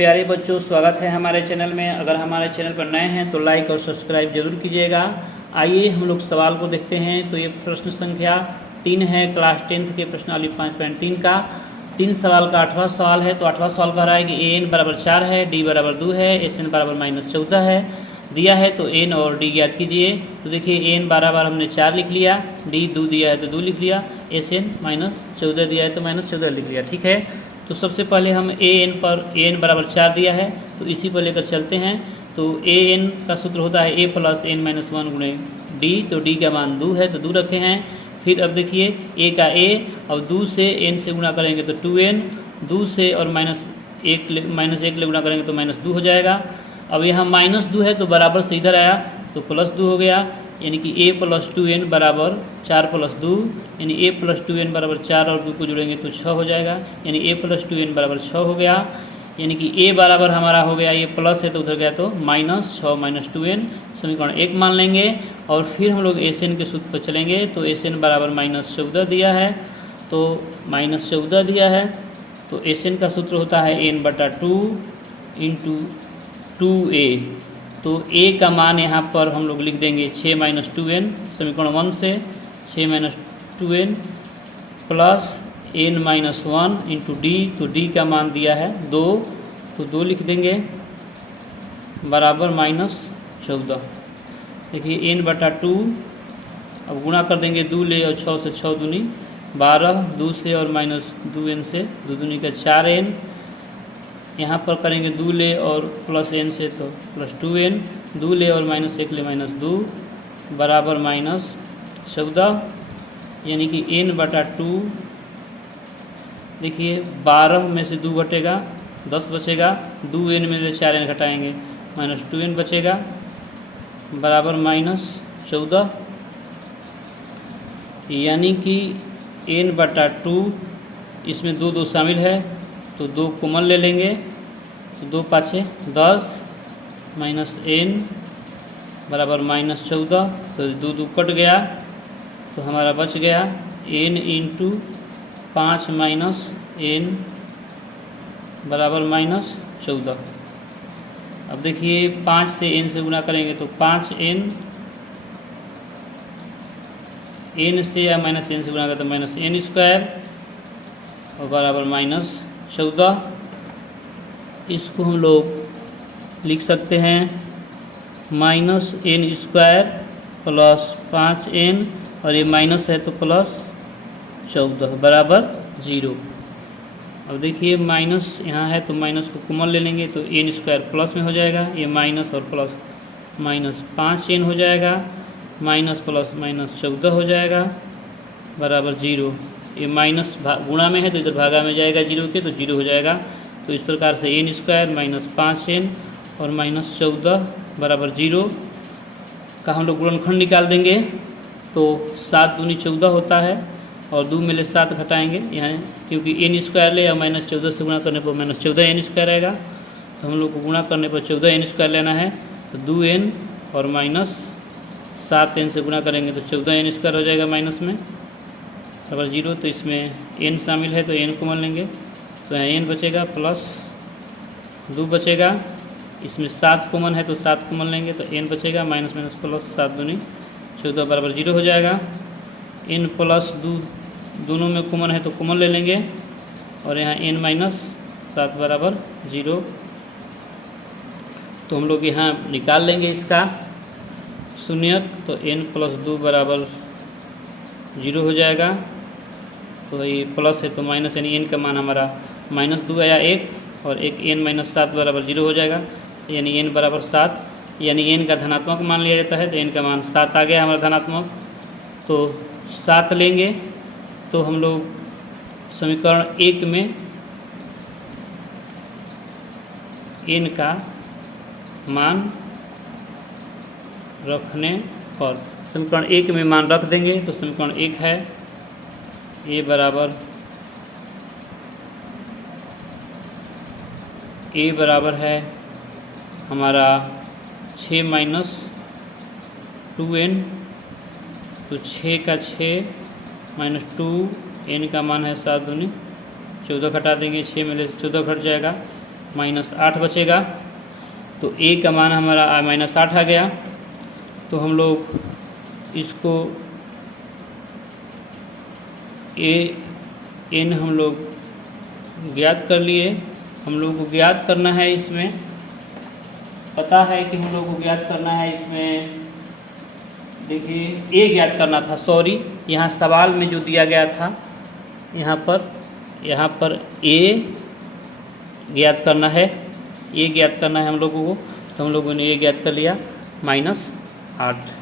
प्यारे बच्चों, स्वागत है हमारे चैनल में। अगर हमारे चैनल पर नए हैं तो लाइक और सब्सक्राइब जरूर कीजिएगा। आइए हम लोग सवाल को देखते हैं। तो ये प्रश्न संख्या 3 है, क्लास 10th के प्रश्नावली 5.3 का 3 सवाल का 8वां सवाल है। तो 8वां सवाल कह रहा है कि an बराबर 4 है, d बराबर 2 है, sn बराबर -14 है दिया है। तो n और d ज्ञात कीजिए। तो देखिए n बार हमने 4 लिख लिया, d 2 दिया है तो 2 लिख लिया, sn -14 दिया है तो -14 लिख लिया। ठीक है, तो सबसे पहले हम an बराबर 4 दिया है तो इसी पर लेकर चलते हैं। तो an का सूत्र होता है a प्लस n माइनस 1 गुणे d। तो d का मान 2 है तो 2 रखे हैं। फिर अब देखिए a का a, अब 2 से n से गुणा करेंगे तो 2n, 2 से और -1 ले गुणा करेंगे तो -2 हो जाएगा। अब यहाँ -2 है तो बराबर से इधर आया तो +2 हो गया, यानी कि a प्लस 2n बराबर 4 प्लस 2, यानी a प्लस 2n बराबर 4 और 2 को जोड़ेंगे तो 6 हो जाएगा, यानी a प्लस 2n बराबर 6 हो गया। यानी कि a बराबर हमारा हो गया, ये प्लस है तो उधर गया तो -6 -2n, समीकरण 1 मान लेंगे। और फिर हम लोग sn के सूत्र पर चलेंगे। तो sn बराबर -14 दिया है, तो -14 दिया है तो sn का सूत्र होता है n/2 इंटू 2a। तो a का मान यहाँ पर हम लोग लिख देंगे 6 - 2n, समीकरण 1 से 6 - 2n plus n-1 into d। तो d का मान दिया है 2, तो 2 लिख देंगे बराबर -14। देखिए n/2, अब गुणा कर देंगे 2 ले और 6 से 6 दूनी 12, 2 से और -2n से 2 दूनी का 4n, यहाँ पर करेंगे 2 ले और प्लस n से तो +2n, 2 ले और -1 ले -2 बराबर -14। यानी कि n/2, देखिए 12 में से 2 घटेगा 10 बचेगा, 2n में से 4n घटाएंगे -2n बचेगा बराबर -14। यानी कि n/2, इसमें 2 2 शामिल है तो 2 कॉमन ले लेंगे तो 2 5 10 -n बराबर -14। तो 2 2 कट गया तो हमारा बच गया n इंटू 5 - n बराबर -14। अब देखिए 5 से n से गुणा करेंगे तो 5n, n से या -n से गुणा करें तो -n² और बराबर -14। इसको हम लोग लिख सकते हैं -n² प्लस 5n, और ये माइनस है तो +14 बराबर 0। अब देखिए माइनस यहाँ है तो माइनस को कॉमन ले लेंगे तो n² प्लस में हो जाएगा, ये माइनस और प्लस -5n हो जाएगा, माइनस प्लस -14 हो जाएगा बराबर 0। ये माइनस गुणा में है तो इधर भागा में जाएगा 0 के, तो 0 हो जाएगा। तो इस प्रकार से n² -5n और -14 बराबर 0 का हम लोग गुणनखंड निकाल देंगे। तो 7 दूनी 14 होता है और 2 में ले 7 घटाएंगे यहाँ, क्योंकि n² ले और -14 से गुणा करने पर -14n² आएगा। तो हम लोग को गुणा करने पर 14n² लेना है, तो 2n और -7n से गुणा करेंगे तो 14n² हो जाएगा माइनस में बराबर 0। तो इसमें n शामिल है तो n कॉमन लेंगे तो यहाँ n बचेगा प्लस 2 बचेगा, इसमें 7 कॉमन है तो 7 कॉमन लेंगे तो n बचेगा माइनस प्लस 7 दूनी 14 बराबर 0 हो जाएगा। n प्लस 2 दोनों में कॉमन है तो कॉमन ले लेंगे और यहाँ n - 7 बराबर 0। तो हम लोग यहाँ निकाल लेंगे इसका शून्यक, तो n प्लस 2 बराबर 0 हो जाएगा। तो ये प्लस है तो माइनस, यानी n का मान हमारा -2 आया 1, और एक n - 7 बराबर 0 हो जाएगा, यानी n बराबर 7, यानी n का धनात्मक मान लिया जाता है तो n का मान 7 आ गया हमारा धनात्मक। तो 7 लेंगे तो हम लोग समीकरण 1 में n का मान रखने पर समीकरण 1 में मान रख देंगे तो समीकरण 1 है a बराबर है हमारा 6 - 2n, तो 6 का 6 -2, n का मान है 7 दूनी 14 घटा देंगे, 6 में से 14 घट जाएगा -8 बचेगा। तो ए का मान हमारा -8 आ गया। तो हम लोग इसको n हम लोग ज्ञात कर लिए। हम लोग को ज्ञात करना है, इसमें पता है कि हम लोग को ज्ञात करना है, इसमें देखिए ए ज्ञात करना था, सॉरी यहाँ सवाल में जो दिया गया था यहाँ पर ए ज्ञात करना है, ए ज्ञात करना है हम लोगों को। तो हम लोगों ने ए ज्ञात कर लिया -8।